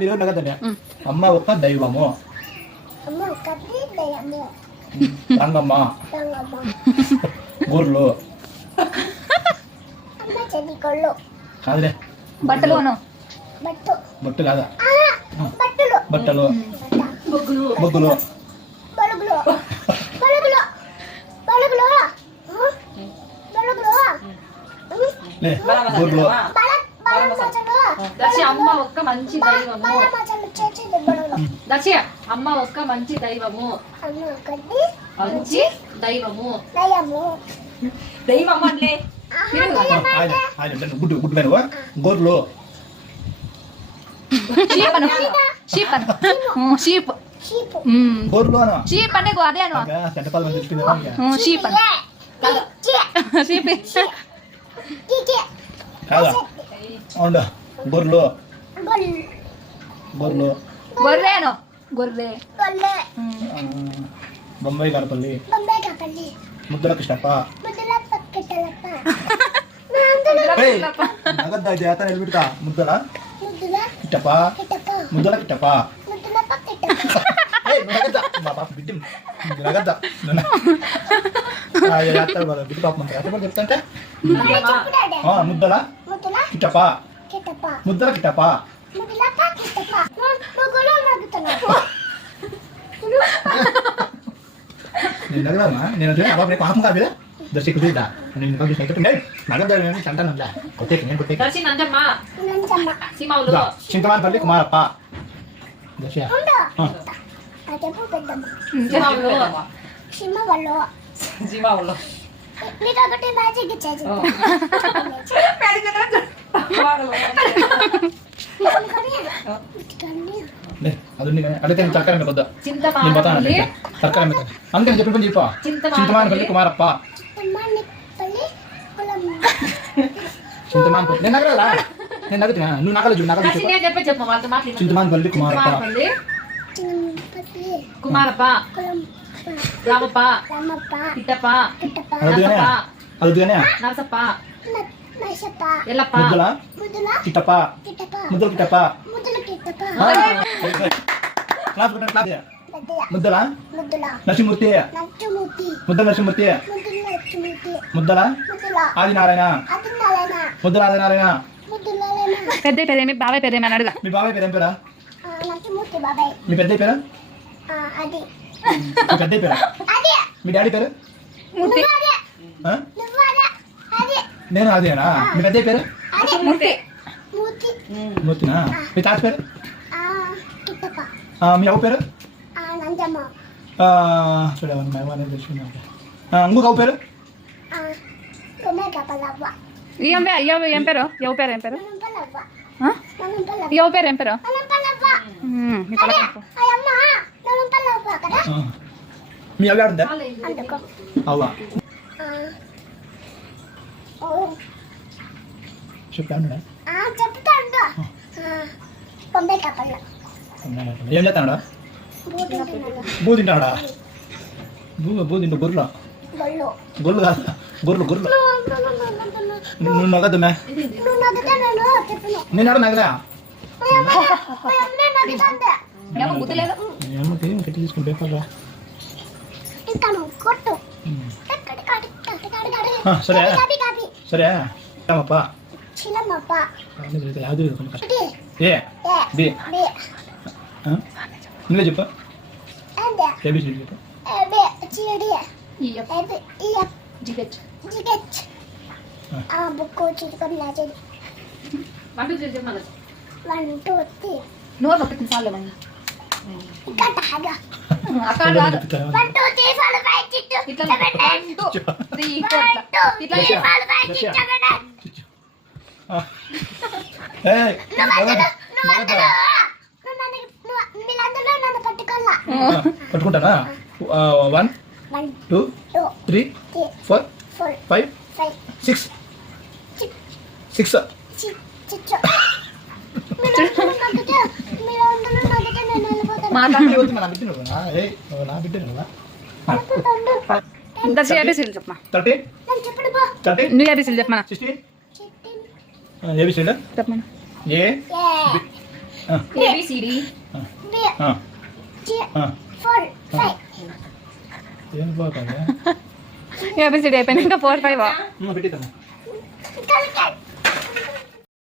మీరు నగదండి. అమ్మ ఒక్క దైవము. రంగమ్మ గొర్రెలు కాదులే. బట్టలు బట్టు కాదా? బట్టలు బొగ్గులు గొర్రెలు దక్ష అమ్మ ఒక్క మంచి దైవము. దక్ష అమ్మ ఒక్క మంచి దైవము. మంచి దైవము. దైవం అంటే గుడ్డు గుడ్డు పైన గొర్రెలు షీప్ గొర్రెలు అను షీప్ అంటే అదే అను చెంటపాలు చెప్పింది షీప్ షీప్ కాదా? అవును గొర్రెలు గొర్రెలు గొర్రెను గొర్రె బొంబాయి కాడపల్లి ముద్దల కృష్ణప్ప నగద్దా జాత నిలబెడతా ముద్దల కిట్టప్ప ముద్దల కిట్టప్ప బిడ్డ నగద్దా బిడ్డ పాప చెప్తాంటే ముద్దల కిట్టప్ప ముద్దల కిట్టప్ప నేను నగదమ్మా నేను బాబు పాపం కాదు దర్శకు బిడ్డా నేను కాదు నగద్దా అంటానన్నా కొట్టే నేను కొట్టే చింతమానపల్లి కుమారప్ప దర్శ అది అడిగితే తరకాయ కొద్దా నేను పోతాను తరకాయ అందుకని చెప్పి పని చెప్పా చింతమానపల్లి కుమారప్ప చింతమానపల్లి నేను నగరా నేను నగదునా నువ్వు నగలు చూడు నగలు చింతమానపల్లి కుమారప్ప కుమారప్ప రామప్ప కిట్టప్ప అదుగానే నరసప్ప ఎల్లప్ప ముద్దల కిట్టప్ప ముద్దల కిట్టప్ప ముద్దల నరసింహమూర్తి ముద్దల నరసింహమూర్తి ముద్దల ఆదినారాయణ ముద్దల ఆదినారాయణ పెద్ద మీ బాబాయ్ పెద్ద అడుగు మీ బాబాయ్ పేరు ఏం పేరా? మీ పెద్ద పేరా? మీ పెద్ద పేరా? మీ డాడీ పేరు? నేను అదేనా? మీ పెద్ద పేరు? మూర్తినా? మీ తాత పేరు? మీ అవ్వ పేరు? చూడవన్నీ ఇంకొక అవ్వ పేరు? ఏం పేరు ఎవ పేరు ఏం పేరు ఎవ పేరు ఏం పేరు మీ అవ్వ ఆడుందా? అవ్వ చెప్పాను ఏం చేస్తాడా? బూ తింటాడా? బూ తింటా గొర్రెలు గొర్రెలు కాదు గొర్రెలు గొర్రెలు నువ్వు నగదమ్మా నేను ఆడ నగదా ఏమకి కట్టి తీసుకుని పేపర్రా సరే సరే అమ్మప్ప నువ్వే చెప్పు ఏబిసిడి చెప్పు నోరు ఒకటి చాలు పట్టుకుంటానా? 1 2 3 4 5 6 6 చెప్పమా 30 30 నువ్వు చెప్పమా 16 ఏబిసిడి చెప్పమను. ఏ ABCD. ఏం పోతుంది ABCD అయిపోయింది, ఇంకా 4, 5. పెట్టిద్దాము